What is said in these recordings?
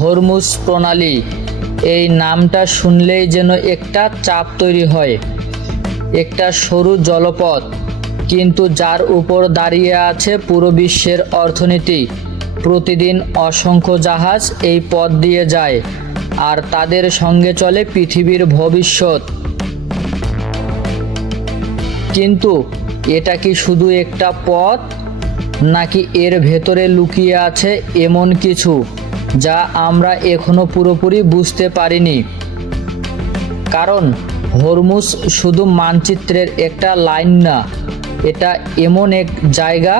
Hormuz প্রণালী, এই নামটা শুনলেই যেন একটা চাপ তৈরি হয়। একটা সরু জলপথ, কিন্তু যার উপর দাঁড়িয়ে আছে পুরো বিশ্বের অর্থনীতি। প্রতিদিন অসংখ্য জাহাজ এই পথ দিয়ে যায়, আর তাদের সঙ্গে চলে পৃথিবীর ভবিষ্যৎ। কিন্তু এটা কি শুধু একটা পথ, নাকি এর ভেতরে লুকিয়ে আছে এমন কিছু যা আমরা এখনো পুরোপুরি বুঝতে পারিনি? কারণ হরমুজ শুধু মানচিত্রের একটা লাইন না, এটা এমন এক জায়গা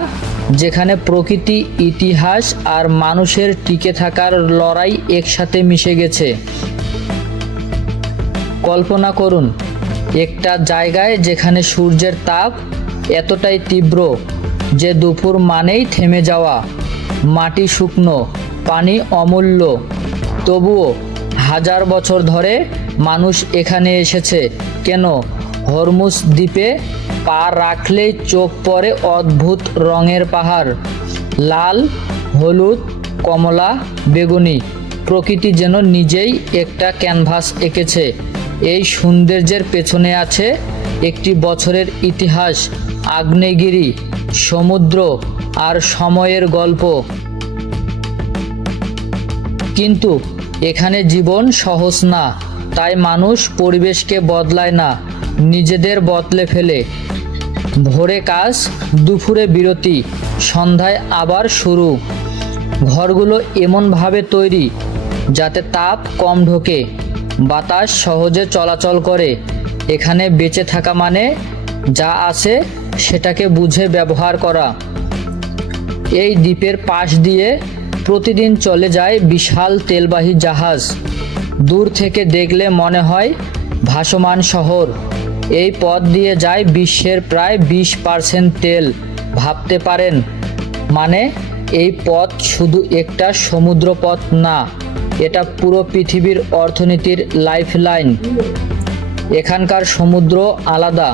যেখানে প্রকৃতি, ইতিহাস আর মানুষের টিকে থাকার লড়াই একসাথে মিশে গেছে। কল্পনা করুন, একটা জায়গায় যেখানে সূর্যের তাপ এতটাই তীব্র যে দুপুর মানেই থেমে যাওয়া, মাটি শুকনো, পানি অমূল্য, তবুও হাজার বছর ধরে মানুষ এখানে এসেছে কেন? হরমুজ দ্বীপে পা রাখলেই চোখ পড়ে অদ্ভুত রঙের পাহাড়, লাল, হলুদ, কমলা, বেগুনি। প্রকৃতি যেন নিজেই একটা ক্যানভাস এঁকেছে। এই সৌন্দর্যের পেছনে আছে একটি বছরের ইতিহাস, আগ্নেয়গিরি, সমুদ্র আর সময়ের গল্প। কিন্তু এখানে জীবন সহজ না, তাই মানুষ পরিবেশকে বদলায় না, নিজেদের বদলে ফেলে। ভোরে কাজ, দুপুরে বিরতি, সন্ধ্যায় আবার শুরু। ঘরগুলো এমনভাবে তৈরি যাতে তাপ কম ঢোকে, বাতাস সহজে চলাচল করে। এখানে বেঁচে থাকা মানে যা আছে সেটাকে বুঝে ব্যবহার করা। এই দ্বীপের পাশ দিয়ে প্রতিদিন চলে যায় বিশাল তেলবাহী জাহাজ। দূর থেকে দেখলে মনে হয় ভাসমান শহর। এই পথ দিয়ে যায় বিশ্বের প্রায় 20% তেল। ভাবতে পারেন, মানে এই পথ শুধু একটা সমুদ্র পথ না, এটা পুরো পৃথিবীর অর্থনীতির লাইফলাইন। এখানকার সমুদ্র আলাদা,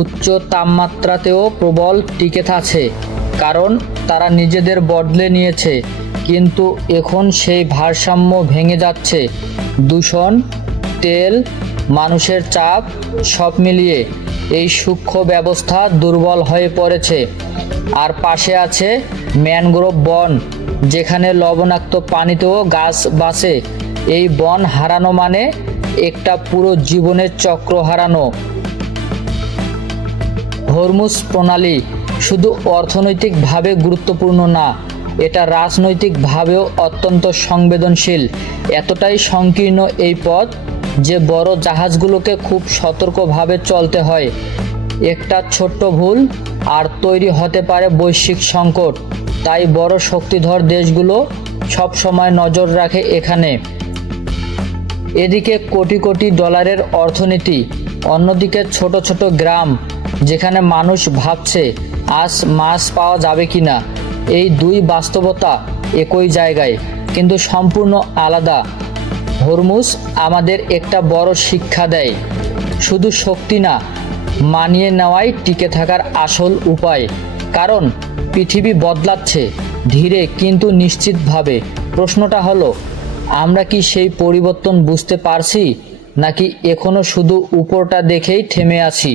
উচ্চ তাপমাত্রাতেও প্রবল টিকে আছে, কারণ তারা নিজেদের বদলে নিয়েছে। কিন্তু এখন সেই ভারসাম্য ভেঙে যাচ্ছে। দূষণ, তেল, মানুষের চাপ, সব মিলিয়ে এই সূক্ষ্ম ব্যবস্থা দুর্বল হয়ে পড়েছে। আর পাশে আছে ম্যানগ্রোভ বন, যেখানে লবণাক্ত পানিতেও গাছ বাঁচে। এই বন হারানো মানে একটা পুরো জীবনের চক্র হারানো। হরমুজ প্রণালী শুধু অর্থনৈতিকভাবে গুরুত্বপূর্ণ না, এটা রাজনৈতিকভাবেও অত্যন্ত সংবেদনশীল। এতটাই সংকীর্ণ এই পথ যে বড় জাহাজগুলোকে খুব সতর্কভাবে চলতে হয়। একটা ছোট্ট ভুল আর তৈরি হতে পারে বৈশ্বিক সংকট। তাই বড় শক্তিধর দেশগুলো সব সময় নজর রাখে এখানে। এদিকে কোটি কোটি ডলারের অর্থনীতি, অন্যদিকে ছোট ছোট গ্রাম যেখানে মানুষ ভাবছে আজ মাছ পাওয়া যাবে কিনা। এই দুই বাস্তবতা একই জায়গায়, কিন্তু সম্পূর্ণ আলাদা। হরমুজ আমাদের একটা বড় শিক্ষা দেয়, শুধু শক্তি না, মানিয়ে নেওয়াই টিকে থাকার আসল উপায়। কারণ পৃথিবী বদলাচ্ছে ধীরে কিন্তু নিশ্চিতভাবে। প্রশ্নটা হলো, আমরা কি সেই পরিবর্তন বুঝতে পারছি, নাকি এখনো শুধু উপরটা দেখেই থেমে আছি?